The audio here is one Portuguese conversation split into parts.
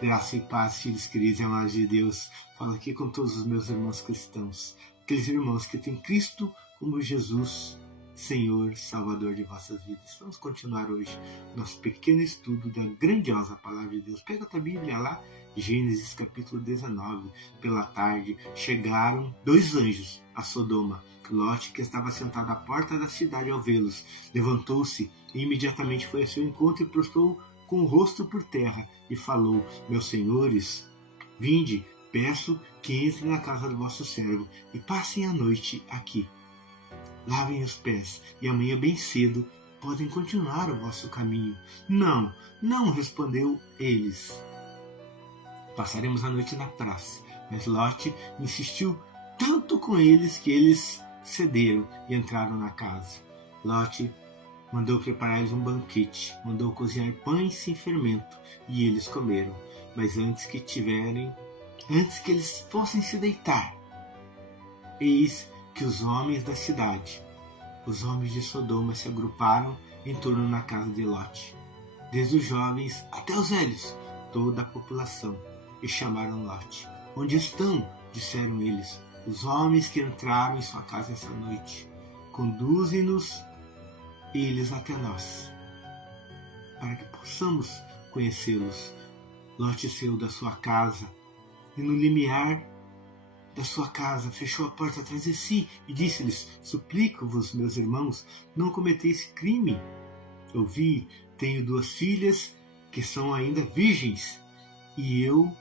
Graça e paz, filhos queridos e amados de Deus. Falo aqui com todos os meus irmãos cristãos, aqueles irmãos que têm Cristo como Jesus, Senhor, Salvador de vossas vidas. Vamos continuar hoje nosso pequeno estudo da grandiosa Palavra de Deus. Pega a tua Bíblia lá, Gênesis capítulo 19. Pela tarde chegaram 2 anjos a Sodoma. Ló, que estava sentado à porta da cidade ao vê-los, levantou-se e imediatamente foi a seu encontro e prostrou com o rosto por terra e falou: meus senhores, vinde, peço que entrem na casa do vosso servo e passem a noite aqui. Lavem os pés e amanhã bem cedo podem continuar o vosso caminho. Não, não, respondeu eles. Passaremos a noite na praça. Mas Ló insistiu tanto com eles que eles cederam e entraram na casa. Ló mandou preparar-lhes um banquete, mandou cozinhar pães sem fermento, e eles comeram. Mas antes que eles fossem se deitar, eis que os homens da cidade, os homens de Sodoma, se agruparam em torno da casa de Ló, desde os jovens até os velhos, toda a população, e chamaram Ló. Onde estão? Disseram eles, os homens que entraram em sua casa essa noite. Conduzem-nos eles até nós, para que possamos conhecê-los. Ló saiu da sua casa e no limiar da sua casa fechou a porta atrás de si e disse-lhes: suplico-vos, meus irmãos, não cometeis crime. Eu tenho 2 filhas que são ainda virgens, e eu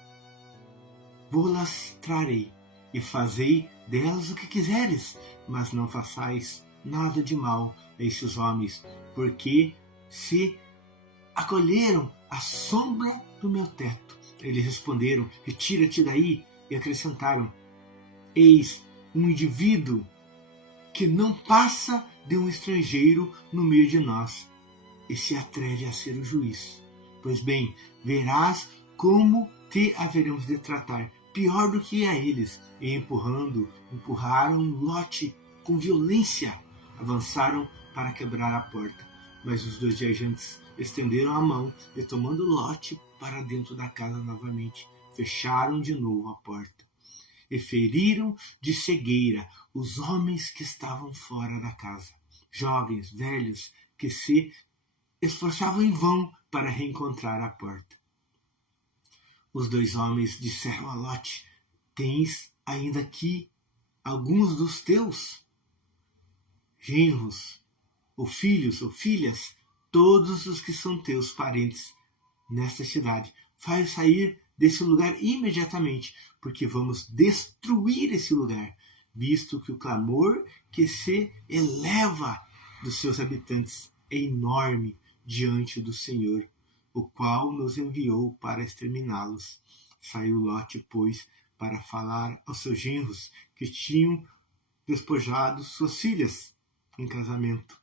vou-las trarei, e fazei delas o que quiseres, mas não façais nada de mal a esses homens, porque se acolheram à sombra do meu teto. Eles responderam: retira-te daí, e acrescentaram: eis um indivíduo que não passa de um estrangeiro no meio de nós, e se atreve a ser o juiz. Pois bem, verás como te haveremos de tratar, pior do que a eles. E empurraram Ló com violência, avançaram para quebrar a porta. Mas os 2 viajantes estenderam a mão e, tomando Ló para dentro da casa novamente, fecharam de novo a porta. E feriram de cegueira os homens que estavam fora da casa, jovens, velhos, que se esforçavam em vão para reencontrar a porta. Os 2 homens disseram a Ló: tens ainda aqui alguns dos teus genros, ou filhos, ou filhas, todos os que são teus parentes nesta cidade. Faz sair desse lugar imediatamente, porque vamos destruir esse lugar, visto que o clamor que se eleva dos seus habitantes é enorme diante do Senhor, o qual nos enviou para exterminá-los. Saiu Ló, pois, para falar aos seus genros que tinham despojado suas filhas em casamento.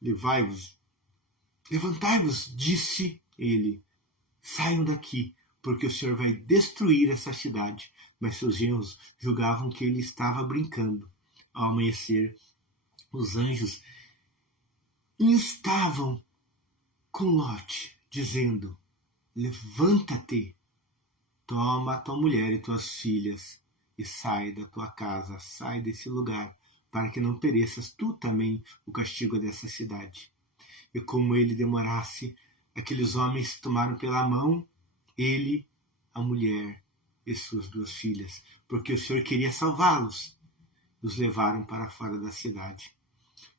Levantai-vos, disse ele, saiam daqui, porque o Senhor vai destruir essa cidade. Mas seus genros julgavam que ele estava brincando. Ao amanhecer, os anjos instavam com Ló, dizendo: levanta-te, toma tua mulher e tuas filhas, e sai da tua casa, sai desse lugar, para que não pereças tu também o castigo dessa cidade. E como ele demorasse, aqueles homens tomaram pela mão ele, a mulher e suas 2 filhas, porque o Senhor queria salvá-los. Os levaram para fora da cidade.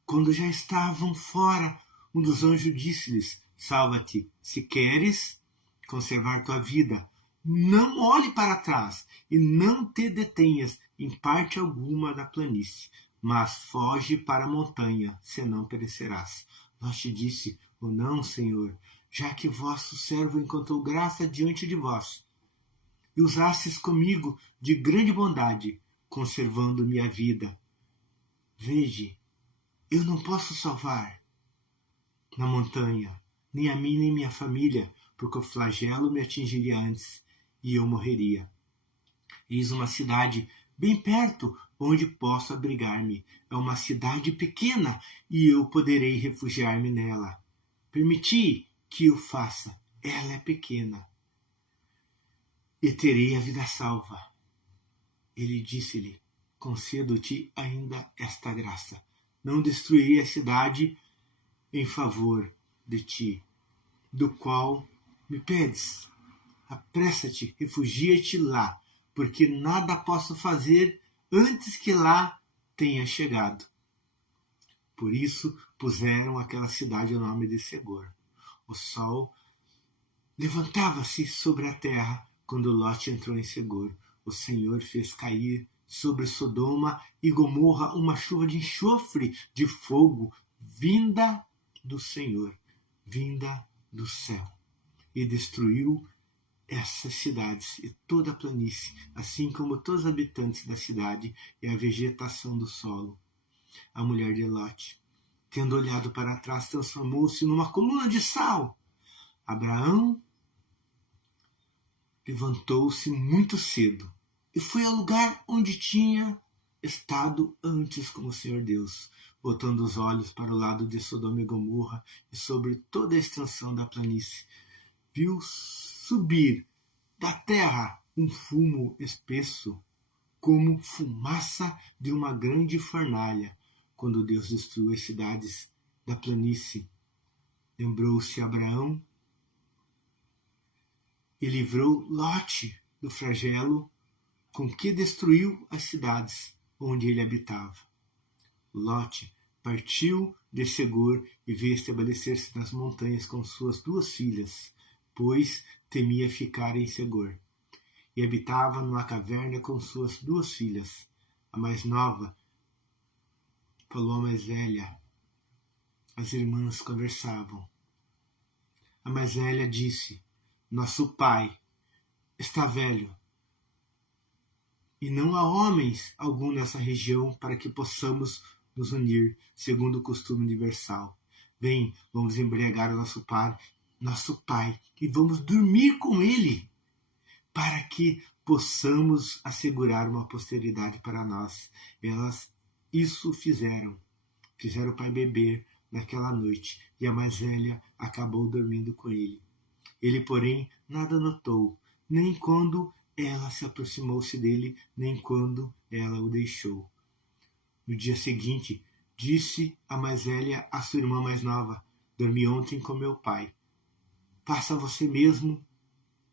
Quando já estavam fora, um dos anjos disse-lhes: salva-te, se queres conservar tua vida. Não olhe para trás e não te detenhas em parte alguma da planície, mas foge para a montanha, senão perecerás. Ló disse: oh não, Senhor, já que vosso servo encontrou graça diante de vós, e usastes comigo de grande bondade, conservando minha vida. Vede, eu não posso salvar na montanha, nem a mim nem minha família, porque o flagelo me atingiria antes, e eu morreria. Eis uma cidade bem perto, onde posso abrigar-me. É uma cidade pequena, e eu poderei refugiar-me nela. Permiti que o faça. Ela é pequena. e terei a vida salva. Ele disse-lhe: concedo-te ainda esta graça. Não destruirei a cidade em favor de ti, do qual me pedes. Apressa-te, refugia-te lá, porque nada posso fazer antes que lá tenha chegado. Por isso puseram àquela cidade o nome de Segor. O sol levantava-se sobre a terra quando Lote entrou em Segor. O Senhor fez cair sobre Sodoma e Gomorra uma chuva de enxofre, de fogo, vinda do Senhor, vinda do céu, e destruiu essas cidades e toda a planície, assim como todos os habitantes da cidade e a vegetação do solo. A mulher de Lote, tendo olhado para trás, transformou-se numa coluna de sal. Abraão levantou-se muito cedo e foi ao lugar onde tinha estado antes com o Senhor Deus, botando os olhos para o lado de Sodoma e Gomorra e sobre toda a extensão da planície. Viu subir da terra um fumo espesso, como fumaça de uma grande fornalha, quando Deus destruiu as cidades da planície. Lembrou-se Abraão e livrou Lote do flagelo com que destruiu as cidades onde ele habitava. Lote partiu de Segor e veio estabelecer-se nas montanhas com suas 2 filhas, pois temia ficar em Segor. E habitava numa caverna com suas 2 filhas. A mais nova falou à mais velha. As irmãs conversavam. A mais velha disse: nosso pai está velho, e não há homens algum nessa região para que possamos nos unir, segundo o costume universal. Vem, vamos embriagar o nosso pai, e vamos dormir com ele, para que possamos assegurar uma posteridade para nós. Elas isso fizeram o pai beber naquela noite, e a mais velha acabou dormindo com ele. Ele, porém, nada notou, nem quando ela se aproximou-se dele, nem quando ela o deixou. No dia seguinte, disse a mais velha à sua irmã mais nova: dormi ontem com meu pai. Faça você mesmo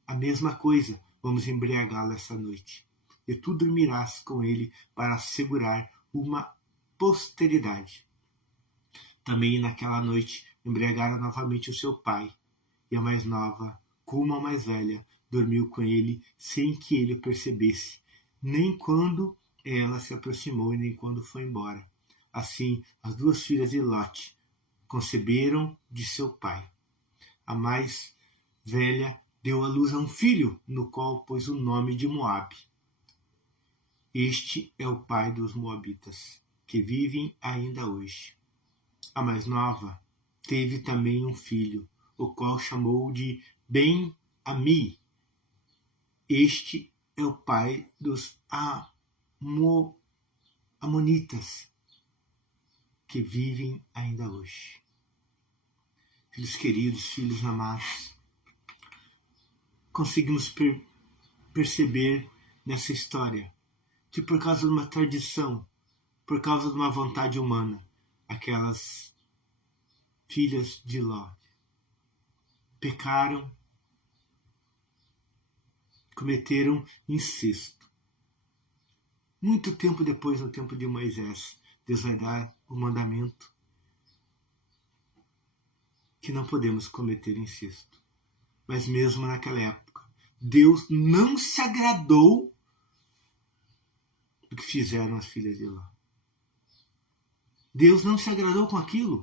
a mesma coisa, vamos embriagá-lo essa noite. E tu dormirás com ele para assegurar uma posteridade. Também naquela noite embriagaram novamente o seu pai, e a mais nova, como a mais velha, dormiu com ele sem que ele percebesse, nem quando ela se aproximou e nem quando foi embora. Assim, as 2 filhas de Lote conceberam de seu pai. A mais velha deu à luz a um filho, no qual pôs o nome de Moabe. Este é o pai dos moabitas, que vivem ainda hoje. A mais nova teve também um filho, o qual chamou de Ben-Ami. Este é o pai dos Amonitas, que vivem ainda hoje. Filhos queridos, filhos amados, conseguimos perceber nessa história que por causa de uma tradição, por causa de uma vontade humana, aquelas filhas de Ló pecaram, cometeram incesto. Muito tempo depois, no tempo de Moisés, Deus vai dar o mandamento que não podemos cometer incesto. Mas mesmo naquela época, Deus não se agradou do que fizeram as filhas de Ló. Deus não se agradou com aquilo.